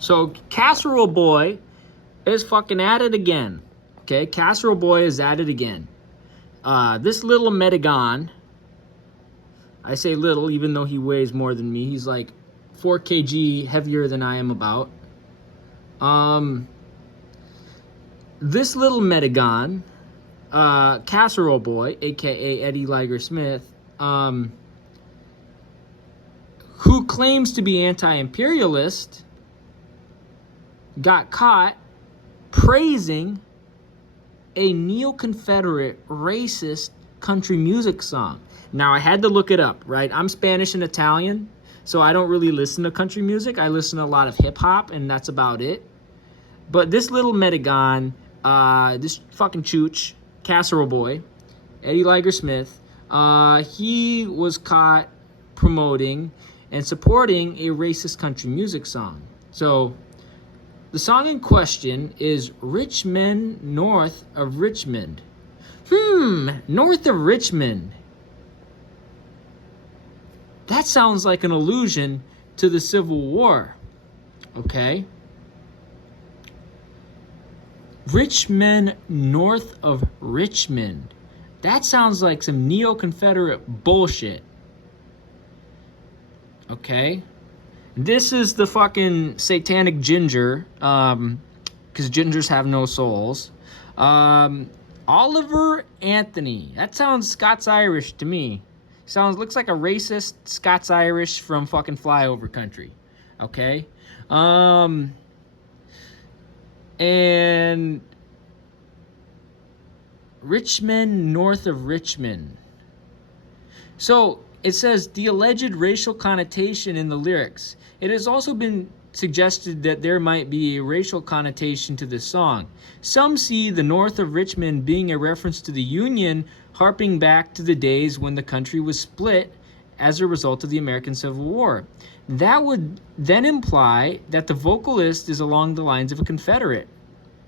So Casserole Boy is fucking at it again. Okay, Casserole Boy is at it again. This little Medigon, I say little even though he weighs more than me. He's like 4 kg heavier than I am about. This little Medigon, Casserole Boy, aka Eddie Liger Smith, who claims to be anti-imperialist, got caught praising a Neoconfederate racist country music song. Now, I had to look it up, right? I'm Spanish and Italian, so I don't really listen to country music. I listen to a lot of hip-hop, and that's about it. But this little Medigon, this fucking chooch, Casserole Boy, Eddie Liger Smith, he was caught promoting and supporting a racist country music song. So the song in question is Rich Men North of Richmond. North of Richmond. That sounds like an allusion to the Civil War. Okay? Rich men north of Richmond. That sounds like some Neo-Confederate bullshit. Okay? This is the fucking satanic ginger, because gingers have no souls. Oliver Anthony. That sounds Scots-Irish to me. Looks like a racist Scots-Irish from fucking flyover country. Okay? And Richmond, north of Richmond. So it says the alleged racial connotation in the lyrics. It has also been suggested that there might be a racial connotation to this song. Some see the north of Richmond being a reference to the Union, harping back to the days when the country was split as a result of the American Civil War. That would then imply that the vocalist is along the lines of a Confederate.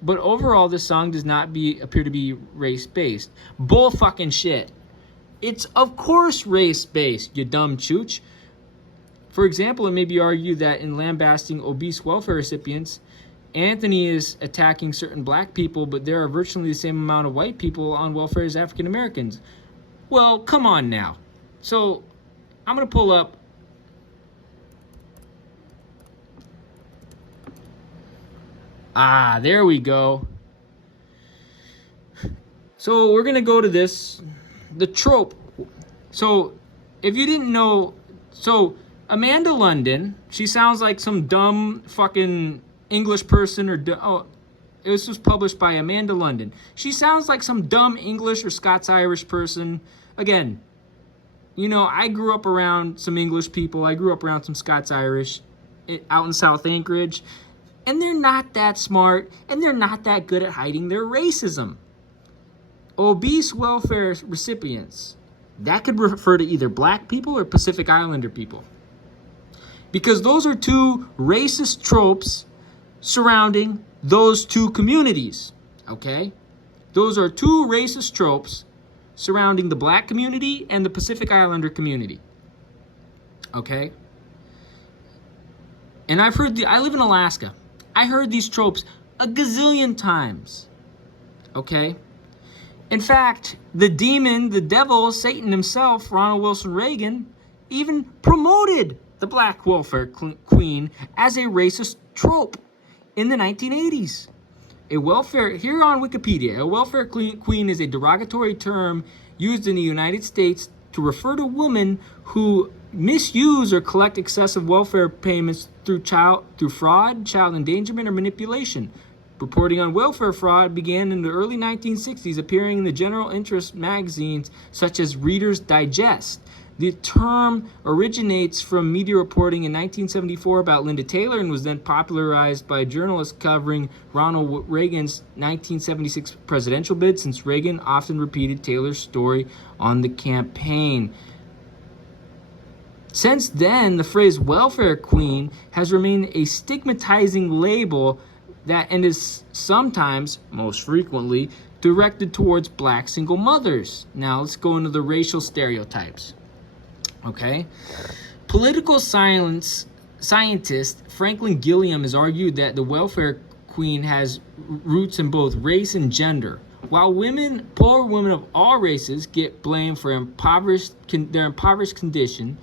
But overall, this song does not appear to be race-based. Bull fucking shit. It's of course race-based, you dumb chooch. For example, it may be argued that in lambasting obese welfare recipients, Anthony is attacking certain black people, but there are virtually the same amount of white people on welfare as African Americans. Well, come on now. So, I'm going to pull up. There we go. So, we're going to go to this. The trope. So, if you didn't know, so Amanda London, she sounds like some dumb fucking English person this was published by Amanda London. She sounds like some dumb English or Scots-Irish person. Again, you know, I grew up around some English people. I grew up around some Scots-Irish out in South Anchorage. And they're not that smart, and they're not that good at hiding their racism. Obese welfare recipients. That could refer to either black people or Pacific Islander people. Because those are two racist tropes surrounding those two communities. Okay? Those are two racist tropes surrounding the black community and the Pacific Islander community. Okay? And I live in Alaska. I heard these tropes a gazillion times. Okay? In fact, the demon, the devil, Satan himself, Ronald Wilson Reagan, even promoted the black welfare queen as a racist trope in the 1980s. Here on Wikipedia, a welfare queen is a derogatory term used in the United States to refer to women who misuse or collect excessive welfare payments through fraud, child endangerment, or manipulation. Reporting on welfare fraud began in the early 1960s, appearing in the general interest magazines such as Reader's Digest. The term originates from media reporting in 1974 about Linda Taylor and was then popularized by journalists covering Ronald Reagan's 1976 presidential bid, since Reagan often repeated Taylor's story on the campaign. Since then, the phrase welfare queen has remained a stigmatizing label and is sometimes, most frequently, directed towards black single mothers. Now, let's go into the racial stereotypes. Okay? Political science scientist Franklin Gilliam has argued that the welfare queen has roots in both race and gender. While poor women of all races get blamed for their impoverished condition,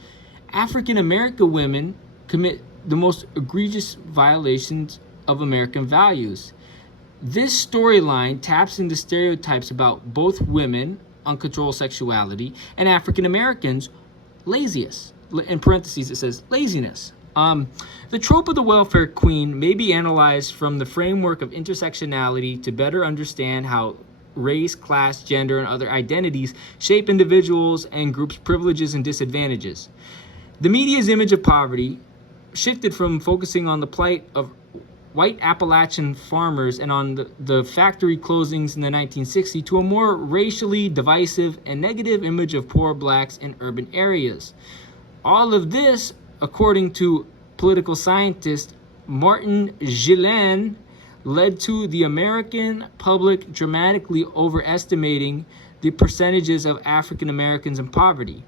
African American women commit the most egregious violations of American values. This storyline taps into stereotypes about both women, uncontrolled sexuality, and African Americans, laziness. In parentheses, it says laziness. The trope of the welfare queen may be analyzed from the framework of intersectionality to better understand how race, class, gender, and other identities shape individuals and groups' privileges and disadvantages. The media's image of poverty shifted from focusing on the plight of white Appalachian farmers and on the factory closings in the 1960s to a more racially divisive and negative image of poor blacks in urban areas. All of this, according to political scientist Martin Gillen, led to the American public dramatically overestimating the percentages of African Americans in poverty.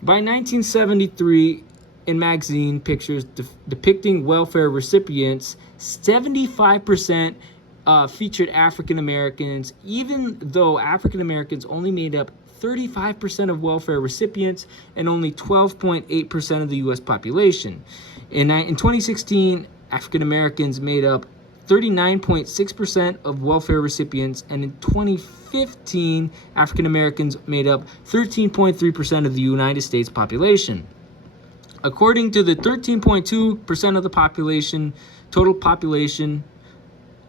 By 1973, in magazine pictures depicting welfare recipients, 75% featured African Americans, even though African Americans only made up 35% of welfare recipients and only 12.8% of the U.S. population. In 2016, African Americans made up 39.6% of welfare recipients, and in 2015, African Americans made up 13.3% of the United States population. According to the 13.2% of the population,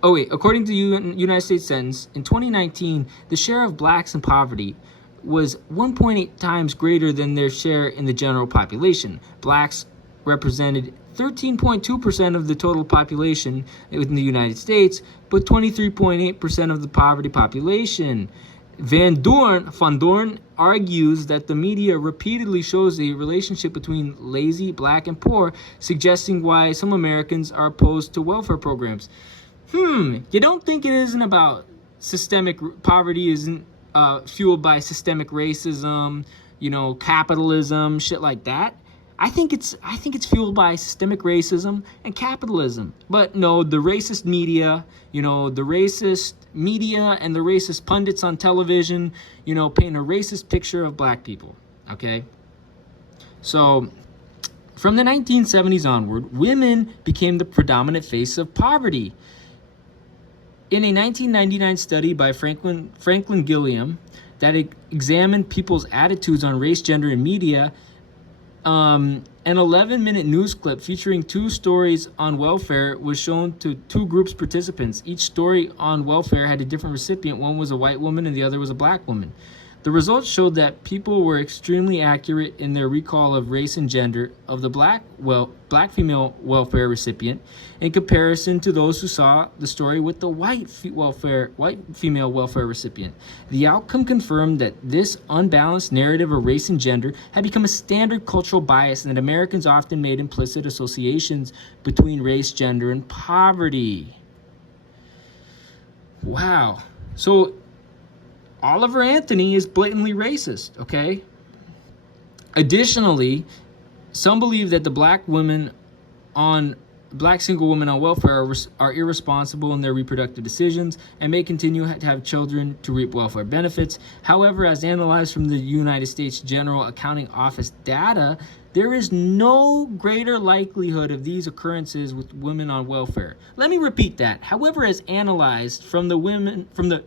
according to the United States Census, in 2019, the share of blacks in poverty was 1.8 times greater than their share in the general population. Blacks represented 13.2% of the total population in the United States, but 23.8% of the poverty population. Van Dorn argues that the media repeatedly shows a relationship between lazy, black, and poor, suggesting why some Americans are opposed to welfare programs. You don't think it isn't about systemic poverty isn't fueled by systemic racism, capitalism, shit like that? I think it's fueled by systemic racism and capitalism. But no, the racist media, and the racist pundits on television, paint a racist picture of black people, okay? So, from the 1970s onward, women became the predominant face of poverty. In a 1999 study by Franklin Gilliam that examined people's attitudes on race, gender, and media, an 11-minute news clip featuring two stories on welfare was shown to two groups participants. Each story on welfare had a different recipient. One was a white woman and the other was a black woman. The results showed that people were extremely accurate in their recall of race and gender of the black female welfare recipient in comparison to those who saw the story with the white female welfare recipient. The outcome confirmed that this unbalanced narrative of race and gender had become a standard cultural bias, and that Americans often made implicit associations between race, gender, and poverty. Wow. So Oliver Anthony is blatantly racist, okay? Additionally, some believe that the black single women on welfare are irresponsible in their reproductive decisions and may continue to have children to reap welfare benefits. However, as analyzed from the United States General Accounting Office data, there is no greater likelihood of these occurrences with women on welfare. Let me repeat that. However, as analyzed from the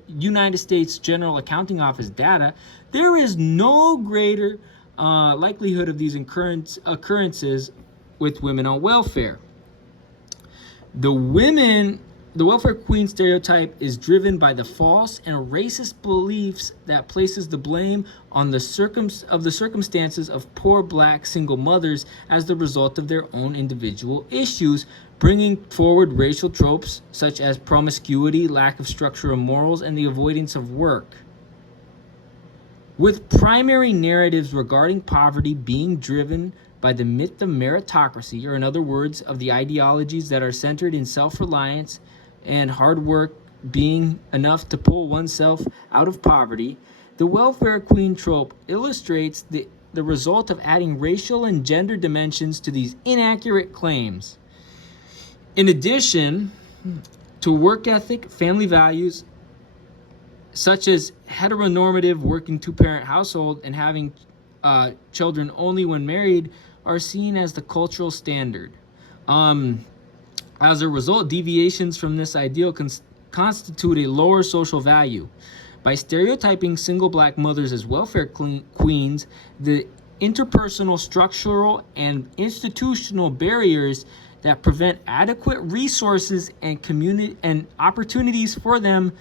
United States General Accounting Office data, there is no greater likelihood of these occurrences with women on welfare. The welfare queen stereotype is driven by the false and racist beliefs that places the blame on the circumstances of poor black single mothers as the result of their own individual issues, bringing forward racial tropes such as promiscuity, lack of structural morals, and the avoidance of work. With primary narratives regarding poverty being driven by the myth of meritocracy, or in other words, of the ideologies that are centered in self-reliance and hard work being enough to pull oneself out of poverty, the welfare queen trope illustrates the the result of adding racial and gender dimensions to these inaccurate claims. In addition to work ethic, family values, such as heteronormative working two-parent household and having children only when married, are seen as the cultural standard. As a result, deviations from this ideal constitute a lower social value. By stereotyping single black mothers as welfare queens, the interpersonal, structural, and institutional barriers that prevent adequate resources and community and opportunities for them,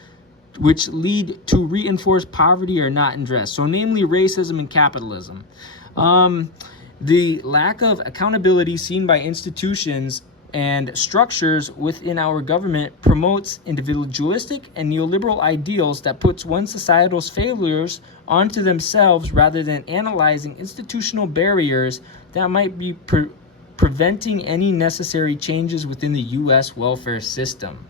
which lead to reinforced poverty, are not addressed. So, namely, racism and capitalism. The lack of accountability seen by institutions and structures within our government promotes individualistic and neoliberal ideals that puts one societal's failures onto themselves rather than analyzing institutional barriers that might be preventing any necessary changes within the U.S. welfare system.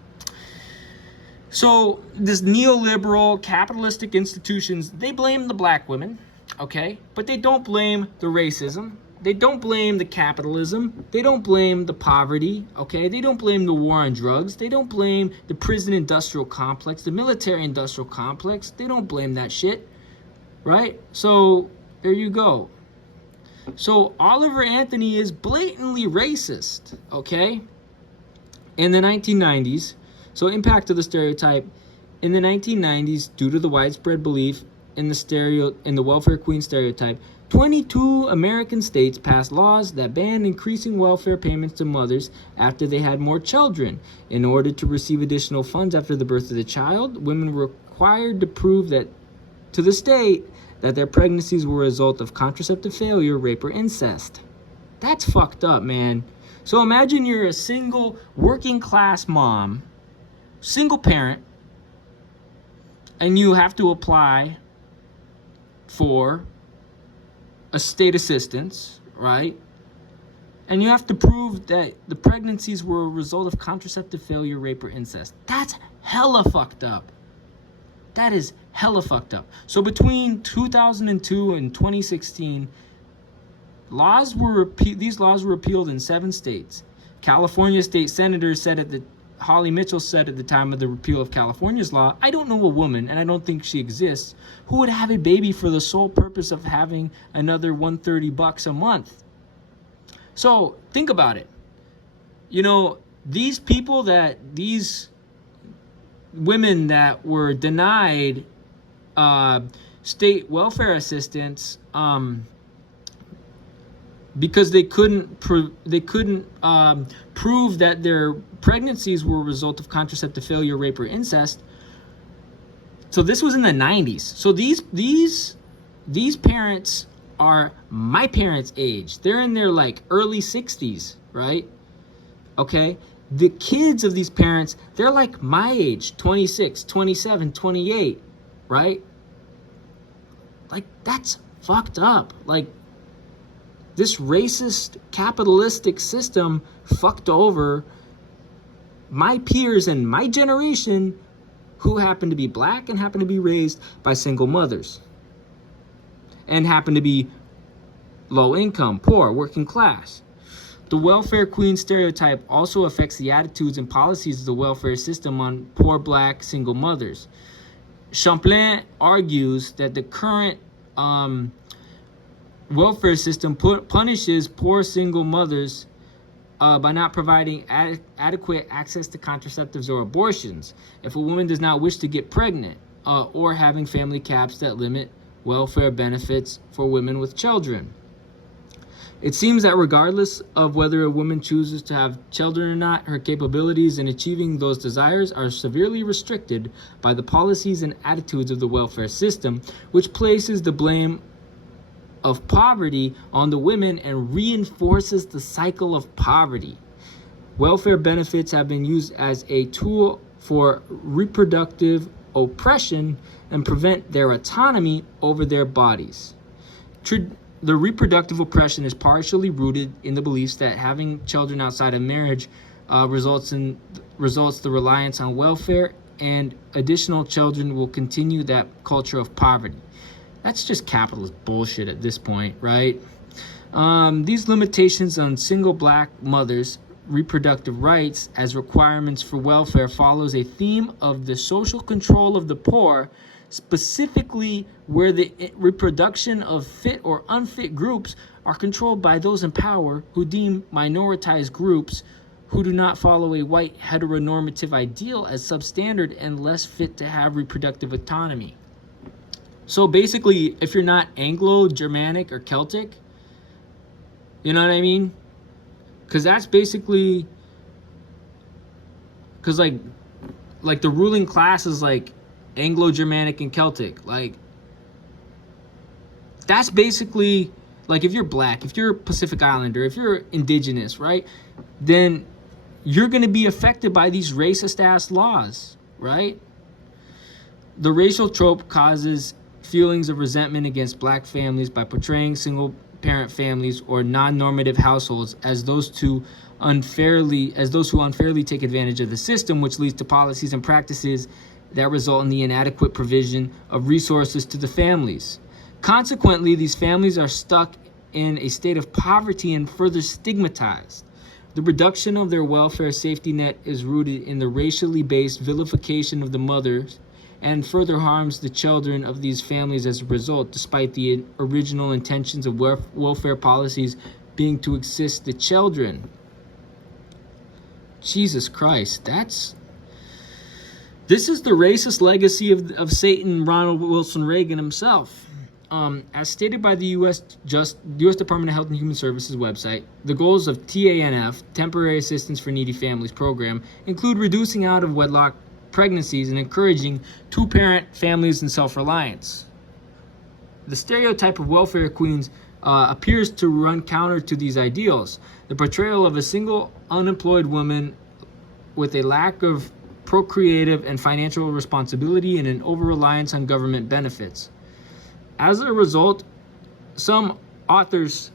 So this neoliberal capitalistic institutions, they blame the black women, okay? But they don't blame the racism. They don't blame the capitalism. They don't blame the poverty, okay? They don't blame the war on drugs. They don't blame the prison industrial complex, the military industrial complex. They don't blame that shit, right? So there you go. So Oliver Anthony is blatantly racist, okay? In the 1990s, so impact of the stereotype, in the 1990s, due to the widespread belief in the welfare queen stereotype, 22 American states passed laws that banned increasing welfare payments to mothers after they had more children. In order to receive additional funds after the birth of the child, women were required to prove that to the state that their pregnancies were a result of contraceptive failure, rape, or incest. That's fucked up, man. So imagine you're a single working class mom, single parent, and you have to apply for a state assistance, right? And you have to prove that the pregnancies were a result of contraceptive failure, rape, or incest. That's hella fucked up. That is hella fucked up. So between 2002 and 2016, these laws were repealed in 7 states. California state senators said Holly Mitchell said at the time of the repeal of California's law, "I don't know a woman, and I don't think she exists, who would have a baby for the sole purpose of having another $130 a month." So think about it. You know, these women that were denied state welfare assistance because they couldn't prove that their pregnancies were a result of contraceptive failure, rape, or incest. So this was in the 90s. So these parents are my parents' age. They're in their like early 60s, right? Okay? The kids of these parents, they're like my age, 26, 27, 28, right? Like, that's fucked up. Like, this racist capitalistic system fucked over my peers and my generation who happen to be black and happen to be raised by single mothers and happen to be low income, poor, working class. The welfare queen stereotype also affects the attitudes and policies of the welfare system on poor black single mothers. Champlain argues that the current welfare system punishes poor single mothers by not providing adequate access to contraceptives or abortions if a woman does not wish to get pregnant, or having family caps that limit welfare benefits for women with children. It seems that regardless of whether a woman chooses to have children or not, her capabilities in achieving those desires are severely restricted by the policies and attitudes of the welfare system, which places the blame of poverty on the women and reinforces the cycle of poverty. Welfare benefits have been used as a tool for reproductive oppression and prevent their autonomy over their bodies. The reproductive oppression is partially rooted in the beliefs that having children outside of marriage results the reliance on welfare, and additional children will continue that culture of poverty. That's just capitalist bullshit at this point, right? These limitations on single black mothers' reproductive rights as requirements for welfare follows a theme of the social control of the poor, specifically where the reproduction of fit or unfit groups are controlled by those in power who deem minoritized groups who do not follow a white heteronormative ideal as substandard and less fit to have reproductive autonomy. So basically, if you're not Anglo, Germanic, or Celtic, you know what I mean? Because that's basically, because like the ruling class is like Anglo, Germanic, and Celtic. Like, that's basically, like, if you're black, if you're Pacific Islander, if you're indigenous, right, then you're going to be affected by these racist ass laws, right? The racial trope causes feelings of resentment against black families by portraying single parent families or non-normative households as those who unfairly take advantage of the system, which leads to policies and practices that result in the inadequate provision of resources to the families. Consequently, these families are stuck in a state of poverty and further stigmatized. The reduction of their welfare safety net is rooted in the racially based vilification of the mothers and further harms the children of these families as a result, despite the original intentions of welfare policies being to assist the children. Jesus Christ, this is the racist legacy of Satan Ronald Wilson Reagan himself. As stated by the U.S. Department of Health and Human Services website, the goals of TANF, Temporary Assistance for Needy Families program, include reducing out of wedlock pregnancies and encouraging two-parent families and self-reliance. The stereotype of welfare queens appears to run counter to these ideals. The portrayal of a single unemployed woman with a lack of procreative and financial responsibility and an over-reliance on government benefits. As a result, some authors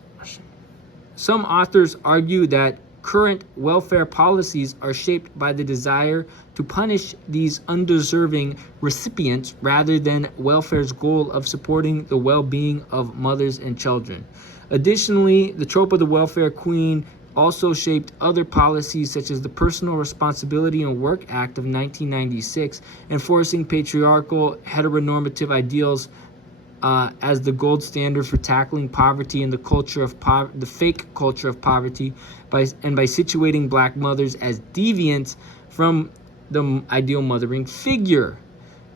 argue that current welfare policies are shaped by the desire to punish these undeserving recipients rather than welfare's goal of supporting the well-being of mothers and children. Additionally, the trope of the welfare queen also shaped other policies such as the Personal Responsibility and Work Act of 1996, enforcing patriarchal heteronormative ideals as the gold standard for tackling poverty and the fake culture of poverty by situating black mothers as deviants from the ideal mothering figure.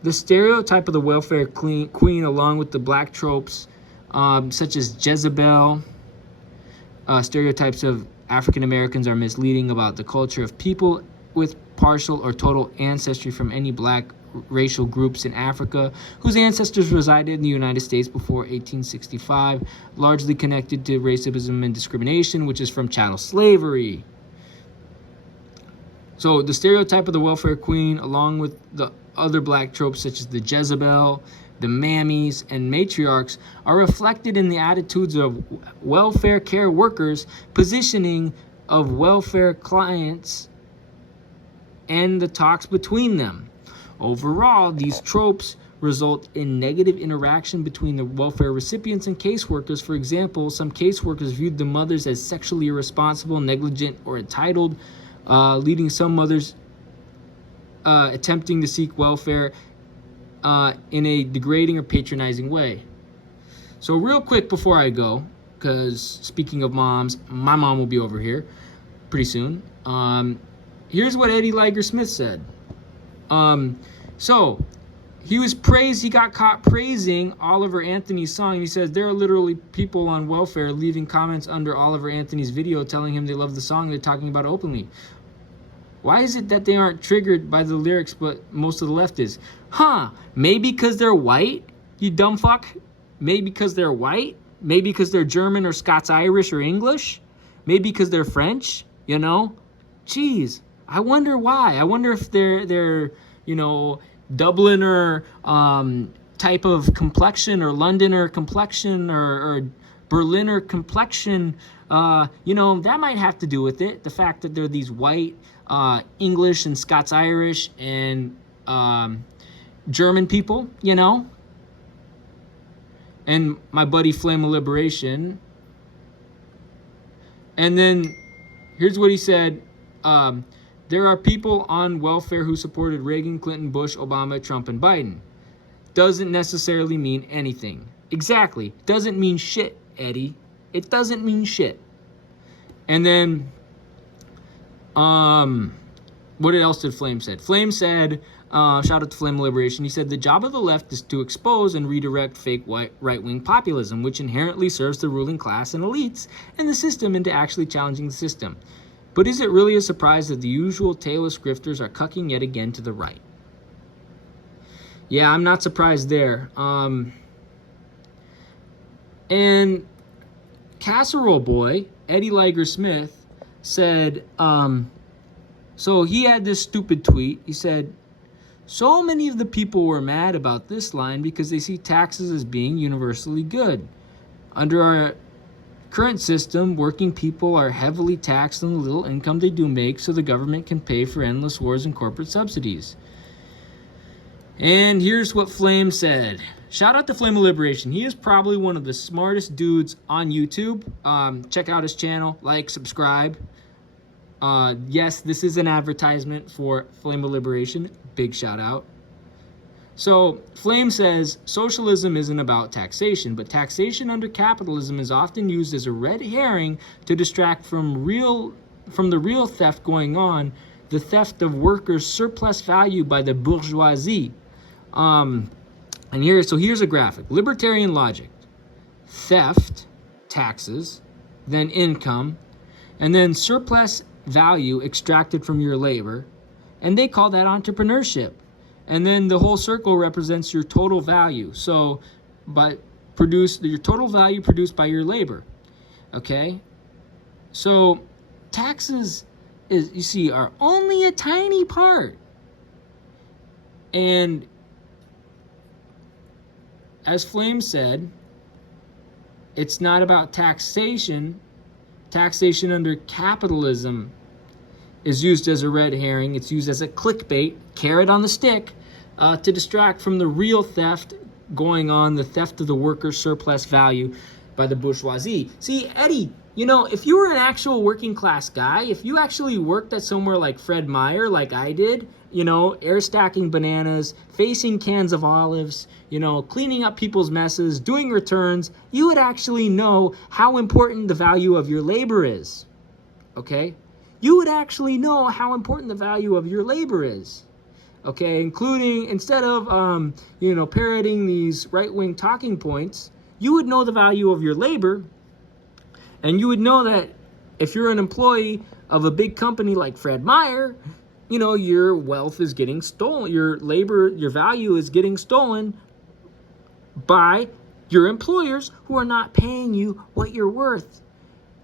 The stereotype of the welfare queen, along with the black tropes such as Jezebel, stereotypes of African Americans are misleading about the culture of people with partial or total ancestry from any black racial groups in Africa whose ancestors resided in the United States before 1865, largely connected to racism and discrimination, which is from chattel slavery. So the stereotype of the welfare queen, along with the other black tropes such as the Jezebel, the mammies, and matriarchs, are reflected in the attitudes of welfare care workers, positioning of welfare clients, and the talks between them. Overall, these tropes result in negative interaction between the welfare recipients and caseworkers. For example, some caseworkers viewed the mothers as sexually irresponsible, negligent, or entitled, leading some mothers attempting to seek welfare in a degrading or patronizing way. So real quick before I go, because speaking of moms, my mom will be over here pretty soon. Here's what Eddie Liger Smith said. So he got caught praising Oliver Anthony's song. He says there are literally people on welfare leaving comments under Oliver Anthony's video telling him they love the song. They're talking about it openly. Why is it that they aren't triggered by the lyrics, but most of the left is? Maybe because they're white, you dumb fuck? Maybe because they're white? Maybe because they're German or Scots-Irish or English? Maybe because they're French, you know? Jeez, I wonder why. I wonder if they're Dubliner type of complexion, or Londoner complexion, or Berliner complexion. That might have to do with it. The fact that they're these white, English and Scots-Irish and German people, And my buddy Flame of Liberation. And then here's what he said. There are people on welfare who supported Reagan, Clinton, Bush, Obama, Trump, and Biden. Doesn't necessarily mean anything. Exactly. Doesn't mean shit, Eddie. It doesn't mean shit. And then, what else did Flame said? Flame said, shout out to Flame of Liberation. He said, the job of the left is to expose and redirect fake right-wing populism, which inherently serves the ruling class and elites and the system into actually challenging the system. But is it really a surprise that the usual tailless grifters are cucking yet again to the right? Yeah, I'm not surprised there. And Casserole Boy, Eddie Liger Smith, said, so he had this stupid tweet. He said, so many of the people were mad about this line because they see taxes as being universally good. Under our current system, working people are heavily taxed on the little income they do make, so the government can pay for endless wars and corporate subsidies. And here's what Flame said. Shout out to Flame of Liberation. He is probably one of the smartest dudes on YouTube. Check out his channel, like, subscribe. Yes, this is an advertisement for Flame of Liberation. Big shout out. So Flame says, socialism isn't about taxation, but taxation under capitalism is often used as a red herring to distract from the real theft going on, the theft of workers' surplus value by the bourgeoisie. And here's a graphic. Libertarian logic. Theft, taxes, then income, and then surplus value extracted from your labor, and they call that entrepreneurship. And then the whole circle represents your total value. So, your total value produced by your labor. Okay? So, taxes are only a tiny part. And as Flame said, it's not about taxation. Taxation under capitalism is used as a red herring. It's used as a clickbait, carrot on the stick, to distract from the real theft going on, the theft of the workers' surplus value by the bourgeoisie. See, Eddie, if you were an actual working class guy, if you actually worked at somewhere like Fred Meyer, like I did, air stacking bananas, facing cans of olives, cleaning up people's messes, doing returns, you would actually know how important the value of your labor is. Okay? You would actually know how important the value of your labor is. Okay, including, instead of, parroting these right-wing talking points, you would know the value of your labor, and you would know that if you're an employee of a big company like Fred Meyer, your wealth is getting stolen, your labor, your value is getting stolen by your employers who are not paying you what you're worth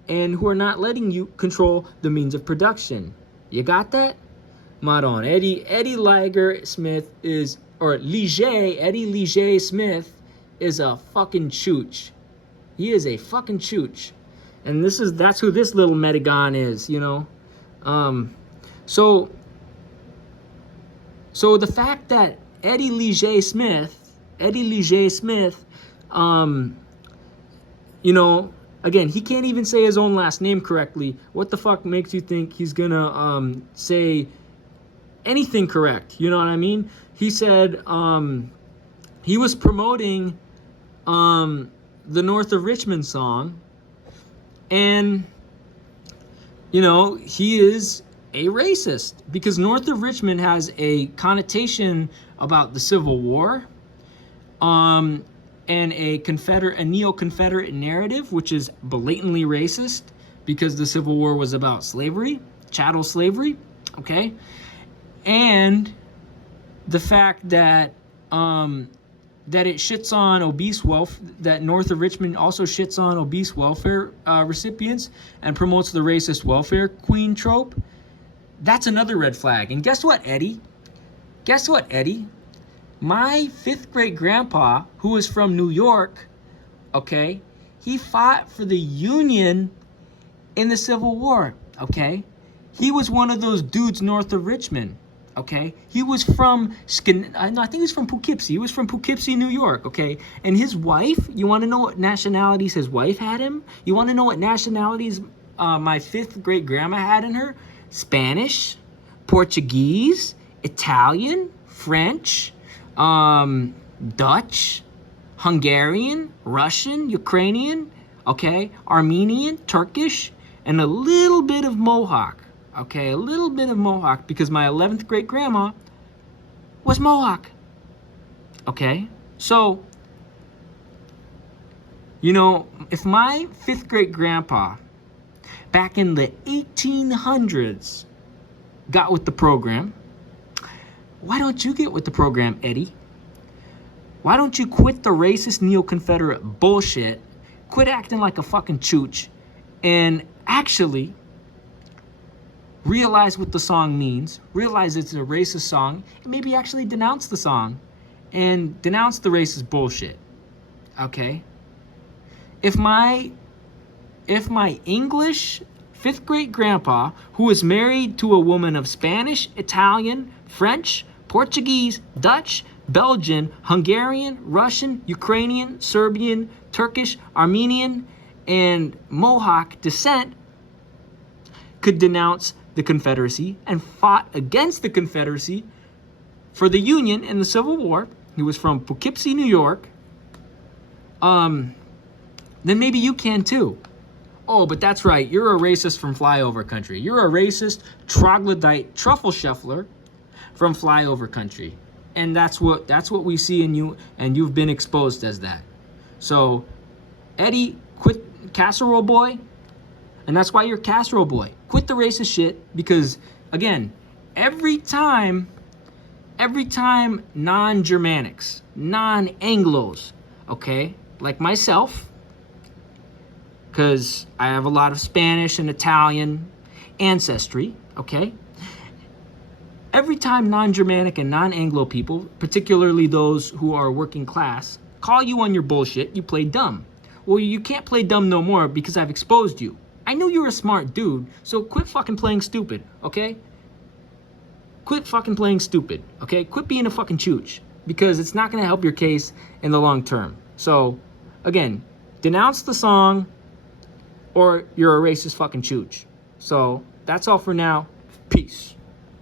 and who are not letting you control the means of production. You got that? Madon. Eddie Liger Smith Eddie Liger Smith is a fucking chooch. He is a fucking chooch. And that's who this little Medigon is, So the fact that Eddie Liger Smith, again, he can't even say his own last name correctly. What the fuck makes you think he's gonna say anything correct? You know what I mean? He said he was promoting the North of Richmond song, and he is a racist because North of Richmond has a connotation about the Civil War, and a neo-Confederate narrative, which is blatantly racist because the Civil War was about slavery, chattel slavery, okay? And the fact that that it shits on obese that North of Richmond also shits on obese welfare recipients and promotes the racist welfare queen trope, that's another red flag. And guess what, Eddie? My 5th grade grandpa, who was from New York, okay, he fought for the Union in the Civil War, okay? He was one of those dudes north of Richmond, Okay, he was from I think he was from Poughkeepsie. He was from Poughkeepsie, New York. Okay, and his wife. You want to know what nationalities his wife had him? You want to know what nationalities my fifth great grandma had in her? Spanish, Portuguese, Italian, French, Dutch, Hungarian, Russian, Ukrainian. Okay, Armenian, Turkish, and a little bit of Mohawk. Okay, a little bit of Mohawk because my 11th great grandma was Mohawk. Okay, so, you know, if my 5th great grandpa back in the 1800s got with the program, why don't you get with the program, Eddie? Why don't you quit the racist Neoconfederate bullshit, quit acting like a fucking chooch, and actually realize what the song means, realize it's a racist song, and maybe actually denounce the song and denounce the racist bullshit. Okay? If my English 5th great grandpa, who was married to a woman of Spanish, Italian, French, Portuguese, Dutch, Belgian, Hungarian, Russian, Ukrainian, Serbian, Turkish, Armenian, and Mohawk descent, could denounce the Confederacy and fought against the Confederacy for the Union in the Civil War. He was from Poughkeepsie, New York. Then maybe you can too. Oh, but that's right. You're a racist from flyover country. You're a racist troglodyte truffle shuffler from flyover country. And that's what we see in you, and you've been exposed as that. So, Eddie, quit casserole boy. And that's why you're casserole boy. Quit the racist shit, because again, every time non-Germanics, non-Anglos, okay, like myself, because I have a lot of Spanish and Italian ancestry, okay? Every time non-Germanic and non-Anglo people, particularly those who are working class, call you on your bullshit, you play dumb. Well, you can't play dumb no more because I've exposed you. I knew you were a smart dude, so quit fucking playing stupid, okay? Quit fucking playing stupid, okay? Quit being a fucking chooch, because it's not gonna help your case in the long term. So, again, denounce the song, or you're a racist fucking chooch. So, that's all for now. Peace.